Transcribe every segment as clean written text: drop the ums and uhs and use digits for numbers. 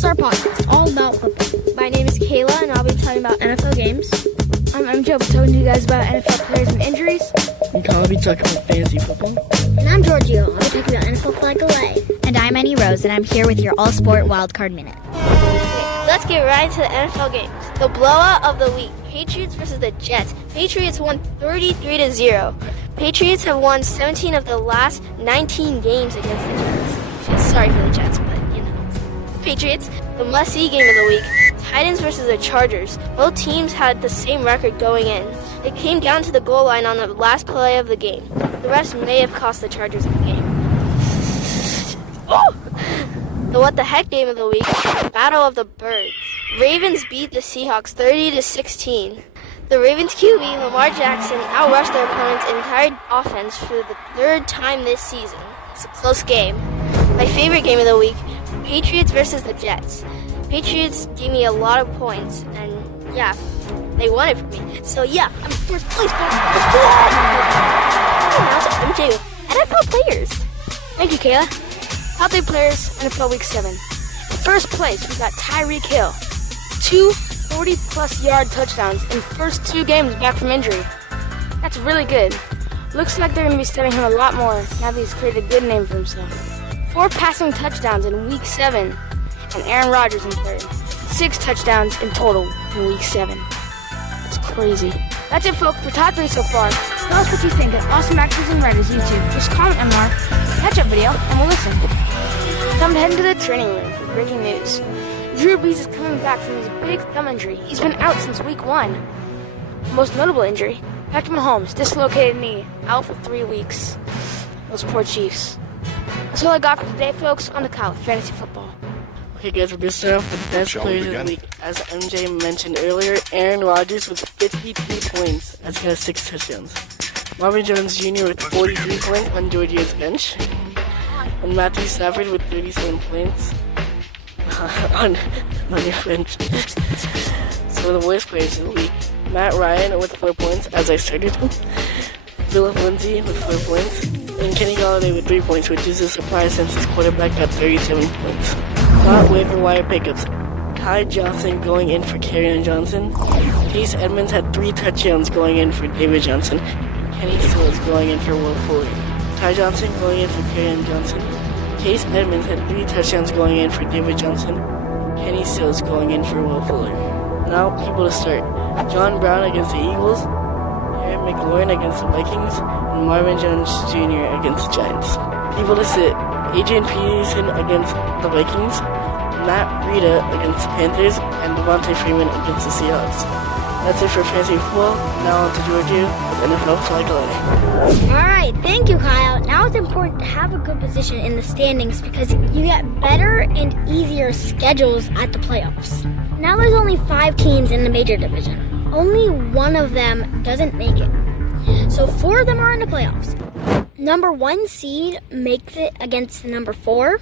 is our podcast, all about football. My name is Kayla, and I'll be talking about NFL games. I'm MJ, I'll be talking to you guys about NFL players and injuries. And Kyle will be talking about fantasy football. And I'm Giorgio, I'll be talking about NFL Flag Away. And I'm Annie Rose, and I'm here with your All-Sport Wildcard Minute. Okay, let's get right into the NFL games. The blowout of the week, Patriots versus the Jets. Patriots won 33-0. Patriots have won 17 of the last 19 games against the Jets. Sorry for the Jets, but you know. Patriots, the must-see game of the week. Titans versus the Chargers. Both teams had the same record going in. It came down to the goal line on the last play of the game. The refs may have cost the Chargers the game. Oh! The what the heck game of the week, Battle of the Birds. Ravens beat the Seahawks 30-16. The Ravens QB, Lamar Jackson, outrushed their opponent's entire offense for the third time this season. It's a close game. My favorite game of the week, Patriots versus the Jets. Patriots gave me a lot of points, and yeah, they won it for me. So yeah, I'm first place. Now to MJ with NFL players. Thank you, Kayla. Top 8 players, NFL Week 7. In first place, we got Tyreek Hill. 2 40-plus yard touchdowns in first 2 games back from injury. That's really good. Looks like they're going to be studying him a lot more now that he's created a good name for himself. 4 passing touchdowns in Week 7, and Aaron Rodgers in third. 6 touchdowns in total in Week 7. That's crazy. That's it, folks, for top 3 so far. Tell us what you think at Awesome Actors and Writers YouTube. Just comment on our catch-up video, and we'll listen. Time to head into the training room for breaking news. Drew Brees is coming back from his big thumb injury. He's been out since Week 1. The most notable injury, Patrick Mahomes, dislocated knee, out for 3 weeks. Those poor Chiefs. That's all I got for today, folks, on the college fantasy football. Okay, guys, we're going to start off with the best players of the week. As MJ mentioned earlier, Aaron Rodgers with 53 points, as he has 6 touchdowns. Marvin Jones Jr. with 43 points on Georgia's bench. And Matthew Stafford with 37 points on your bench. So the worst players of the week, Matt Ryan with 4 points, as I started him. Philip Lindsay with 4 points. And Kenny Galladay with 3 points, which is a surprise since his quarterback got 37 points. Not waiver wire pickups. Ty Johnson going in for Kerryon Johnson. Chase Edmonds had 3 touchdowns going in for David Johnson. Kenny Stills going in for Will Fuller. Ty Johnson going in for Kerryon Johnson. Chase Edmonds had 3 touchdowns going in for David Johnson. Kenny Stills going in for Will Fuller. Now, people to start. John Brown against the Eagles. Aaron McLaurin against the Vikings. And Marvin Jones Jr. against the Giants. People to sit. Adrian Peterson against the Vikings. Matt Breida against the Panthers. And Devontae Freeman against the Seahawks. That's it for fantasy football. Now on to Georgia with NFL Flag Away. Alright, thank you, Kyle. Now it's important to have a good position in the standings because you get better and easier schedules at the playoffs. Now there's only 5 teams in the major division. Only one of them doesn't make it. So 4 of them are in the playoffs. Number 1 seed makes it against the number 4.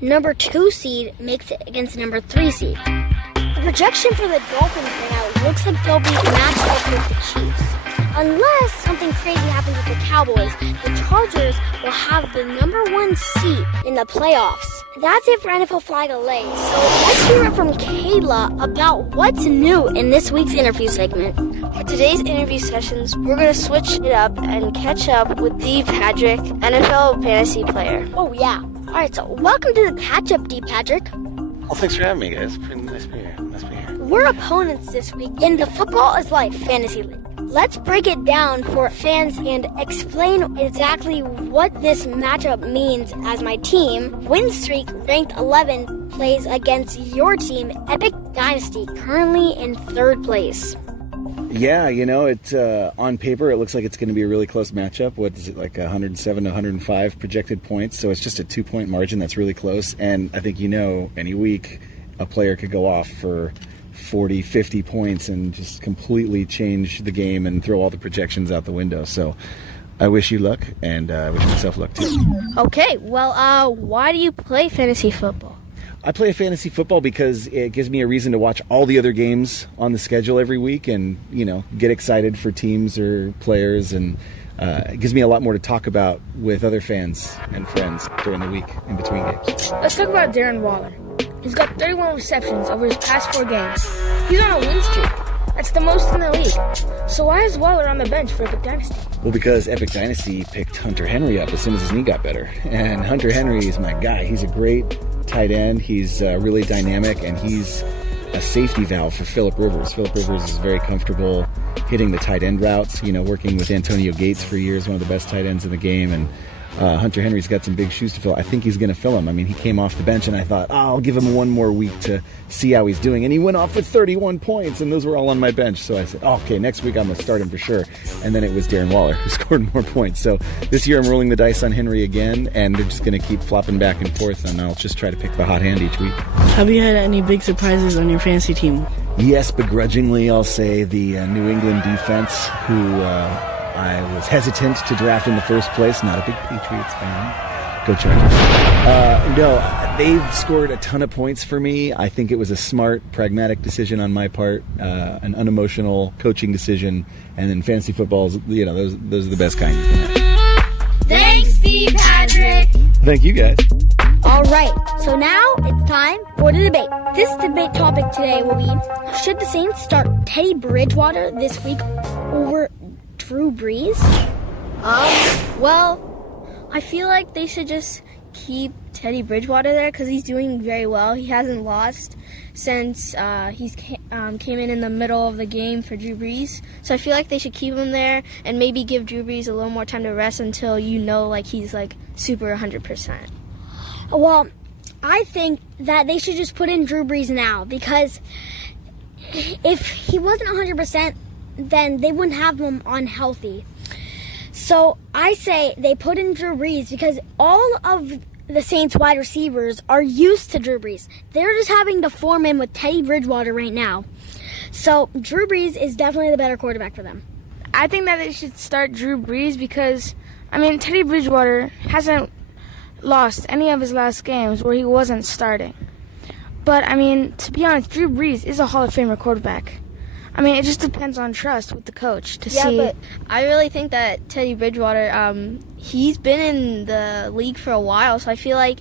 Number 2 seed makes it against the number 3 seed. The projection for the Dolphins right now looks like they'll be matched up with the Chiefs. Unless something crazy happens with the Cowboys, the Chargers will have the number 1 seat in the playoffs. That's it for NFL Flag Away. So let's hear it from Kayla about what's new in this week's interview segment. For today's interview sessions, we're going to switch it up and catch up with D. Patrick, NFL fantasy player. Oh yeah. Alright, so welcome to the catch-up, D. Patrick. Well, thanks for having me, guys. Pretty nice to be here. We're opponents this week in the Football is Life Fantasy League. Let's break it down for fans and explain exactly what this matchup means as my team, Win Streak ranked 11, plays against your team, Epic Dynasty, currently in 3rd place. Yeah, you know, it's on paper, it looks like it's going to be a really close matchup. What is it, like 107 to 105 projected points? So it's just a 2-point margin that's really close. And I think, you know, any week a player could go off for 40, 50 points and just completely change the game and throw all the projections out the window. So I wish you luck, and I wish myself luck too. Okay, well, why do you play fantasy football? I play fantasy football because it gives me a reason to watch all the other games on the schedule every week and, you know, get excited for teams or players, and it gives me a lot more to talk about with other fans and friends during the week in between games. Let's talk about Darren Waller. He's got 31 receptions over his past 4 games. He's on a win streak. That's the most in the league. So why is Waller on the bench for Epic Dynasty? Well, because Epic Dynasty picked Hunter Henry up as soon as his knee got better. And Hunter Henry is my guy. He's a great tight end. He's really dynamic, and he's a safety valve for Phillip Rivers. Phillip Rivers is very comfortable hitting the tight end routes, working with Antonio Gates for years, one of the best tight ends in the game. And Hunter Henry's got some big shoes to fill. I think he's going to fill them. I mean, he came off the bench, and I thought, I'll give him one more week to see how he's doing. And he went off with 31 points, and those were all on my bench. So I said, okay, next week I'm going to start him for sure. And then it was Darren Waller who scored more points. So this year I'm rolling the dice on Henry again, and they're just going to keep flopping back and forth, and I'll just try to pick the hot hand each week. Have you had any big surprises on your fantasy team? Yes, begrudgingly, I'll say the New England defense, who I was hesitant to draft in the first place. Not a big Patriots fan. Go Chargers. No, they've scored a ton of points for me. I think it was a smart, pragmatic decision on my part, an unemotional coaching decision, and then fantasy footballs, those are the best kind you can have. Thanks, Steve Patrick. Thank you, guys. All right, so now it's time for the debate. This debate topic today will be, should the Saints start Teddy Bridgewater this week over Drew Brees? Well, I feel like they should just keep Teddy Bridgewater there because he's doing very well. He hasn't lost since he's came in the middle of the game for Drew Brees. So I feel like they should keep him there and maybe give Drew Brees a little more time to rest until he's super 100%. Well, I think that they should just put in Drew Brees now, because if he wasn't 100%, then they wouldn't have him on healthy. So I say they put in Drew Brees because all of the Saints wide receivers are used to Drew Brees. They're just having to form in with Teddy Bridgewater right now. So Drew Brees is definitely the better quarterback for them. I think that they should start Drew Brees because, Teddy Bridgewater hasn't lost any of his last games where he wasn't starting. But, to be honest, Drew Brees is a Hall of Famer quarterback. It just depends on trust with the coach to see. Yeah, but I really think that Teddy Bridgewater, he's been in the league for a while, so I feel like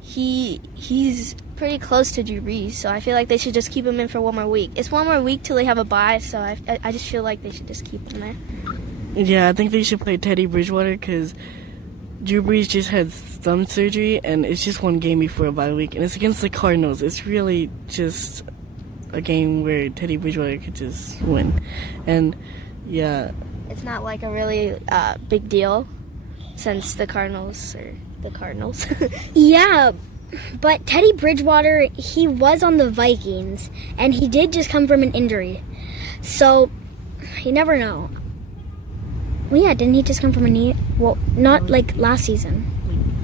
he's pretty close to Drew Brees. So I feel like they should just keep him in for one more week. It's one more week till they have a bye, so I just feel like they should just keep him there. Yeah, I think they should play Teddy Bridgewater because Drew Brees just had thumb surgery, and it's just one game before a bye week, and it's against the Cardinals. It's really just a game where Teddy Bridgewater could just win. And, yeah. It's not a really big deal since the Cardinals are the Cardinals. Yeah, but Teddy Bridgewater, he was on the Vikings, and he did just come from an injury. So, you never know. Well, yeah, didn't he just come from a knee? Well, not last season.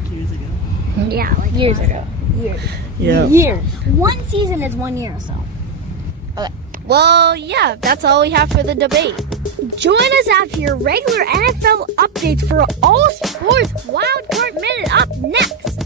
Years ago. Yeah, years ago. Yeah. Years. One season is 1 year, so. Okay. Well, yeah, that's all we have for the debate. Join us after your regular NFL updates for all sports. Wildcard Minute up next.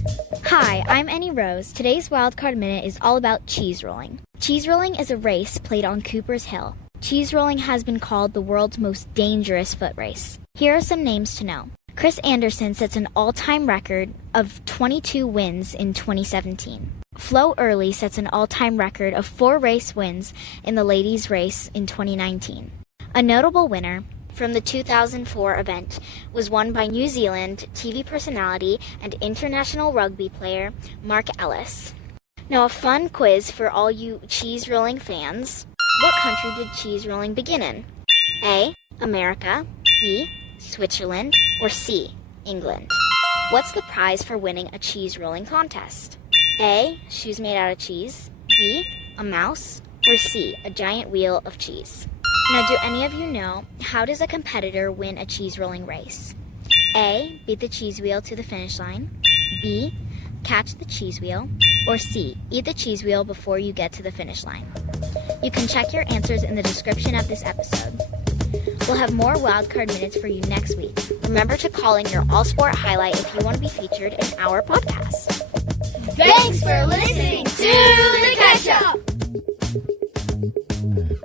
Hi, I'm Annie Rose. Today's Wildcard Minute is all about cheese rolling. Cheese rolling is a race played on Cooper's Hill. Cheese rolling has been called the world's most dangerous foot race. Here are some names to know. Chris Anderson sets an all-time record of 22 wins in 2017. Flo Early sets an all-time record of 4 race wins in the ladies' race in 2019. A notable winner from the 2004 event was won by New Zealand TV personality and international rugby player Mark Ellis. Now a fun quiz for all you cheese rolling fans. What country did cheese rolling begin in? A. America, B. Switzerland, or C. England? What's the prize for winning a cheese rolling contest? A. Shoes made out of cheese, B. A mouse, or C. A giant wheel of cheese? Now, do any of you know, how does a competitor win a cheese rolling race? A. Beat the cheese wheel to the finish line, B. Catch the cheese wheel, or C. Eat the cheese wheel before you get to the finish line. You can check your answers in the description of this episode. We'll have more wildcard minutes for you next week. Remember to call in your all-sport highlight if you want to be featured in our podcast. Thanks for listening to The Catch Up.